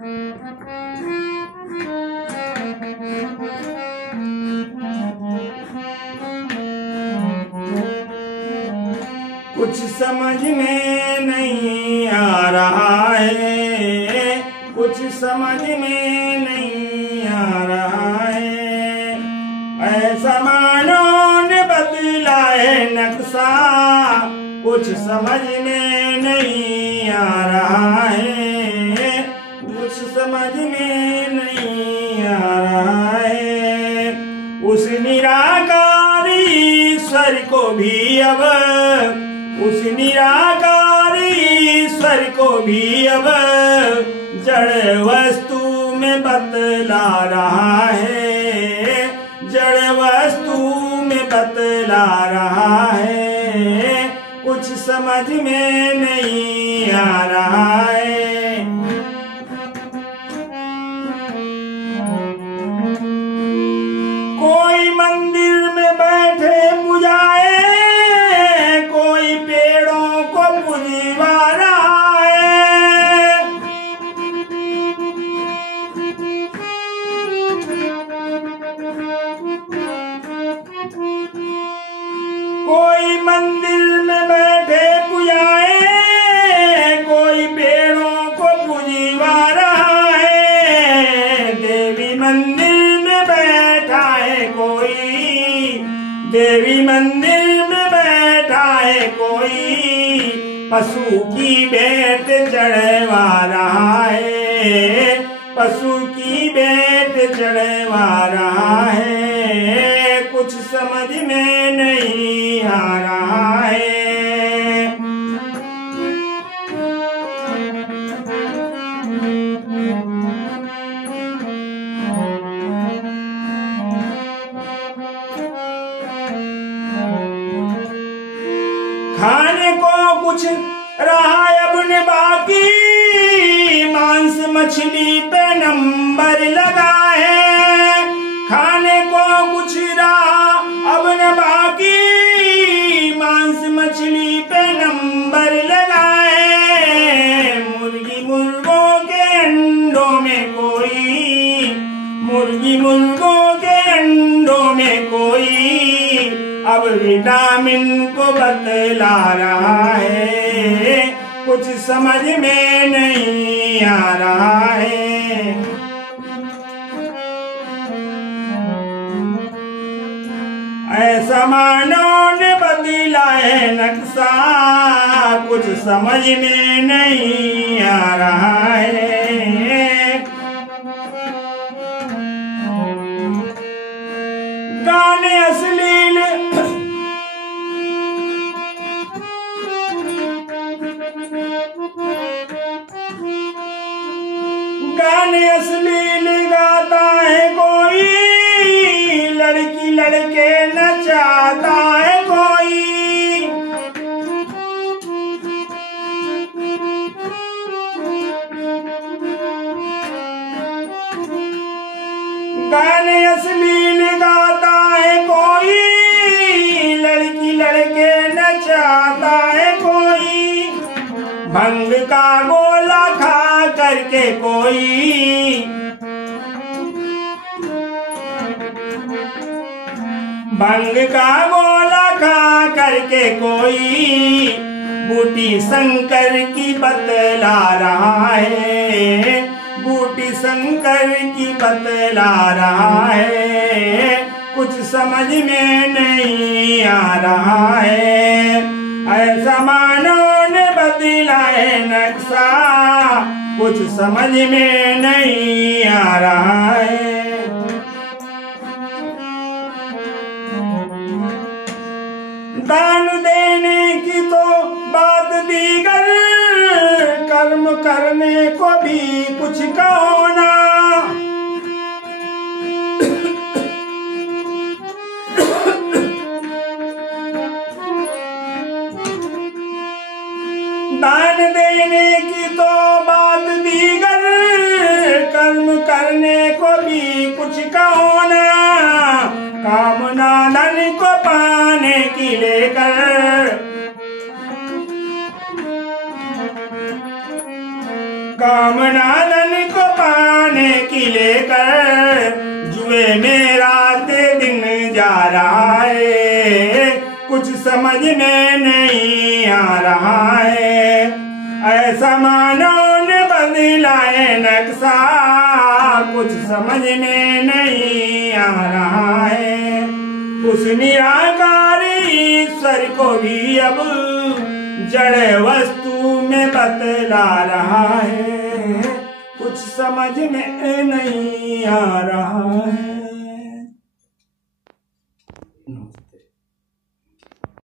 कुछ समझ में नहीं आ रहा है, कुछ समझ में नहीं आ रहा है। ऐसा मानो ने बदला है नक्शा, कुछ समझ में नहीं आ रहा है, कुछ समझ में नहीं आ रहा है। उस निराकार ईश्वर को भी अब, उस निराकार ईश्वर को भी अब जड़ वस्तु में बतला रहा है, जड़ वस्तु में बतला रहा है। कुछ समझ में नहीं आ रहा है। कोई मंदिर में बैठे पुजाए, कोई पेड़ों को पुजवा रहा है। कोई मंदिर में बैठे पुजाए, कोई पेड़ों को पुजवा रहा है। देवी मंदिर में बैठा है कोई, देवी मंदिर में बैठा है कोई, पशु की भेंट चढ़वा रहा है, पशु की भेंट चढ़वा रहा है। कुछ समझ में नहीं आ रहा है। खाने को कुछ रहा अब न बाकी, मांस मछली पे नंबर लगा है। खाने को कुछ रहा अब न बाकी, मांस मछली पे नंबर लगा है। मुर्गी मुर्गों के अंडों में कोई, मुर्गी मुर्गों के अंडों में कोई अब विटामिन को बतला रहा है। कुछ समझ में नहीं आ रहा है। ऐसा मानव ने बदला है नक्शा, कुछ समझ में नहीं आ रहा है। गाने अश्लील, गाने अश्लील गाता है कोई, लड़की लड़के नचाता है कोई। गाने अश्लील गाता है कोई, लड़की लड़के नचाता है कोई। भंग का गोला खा करके कोई, भंग का गोला खा करके कोई बूटी शंकर की बतला रहा है, बूटी शंकर की बतला रहा है। कुछ समझ में नहीं आ रहा है। ऐसा मानव ने बदला है नक्शा, कुछ समझ में नहीं आ रहा है। दान देने की तो बात दीगर, कर्म करने को भी कुछ कहो ना। दान देने की तो बात दीगर, कर्म करने को भी कुछ कहो ना। कामना धन को पाने की लेकर, कामना धन को लेकर जुए में रात दिन जा रहा है, कुछ समझ में नहीं आ रहा है। ऐसा मानव ने बदला है नक्शा, कुछ समझ में नहीं आ रहा है। उस निराकार ईश्वर को भी अब जड़ वस्तु में बतला रहा है, कुछ समझ में नहीं आ रहा है।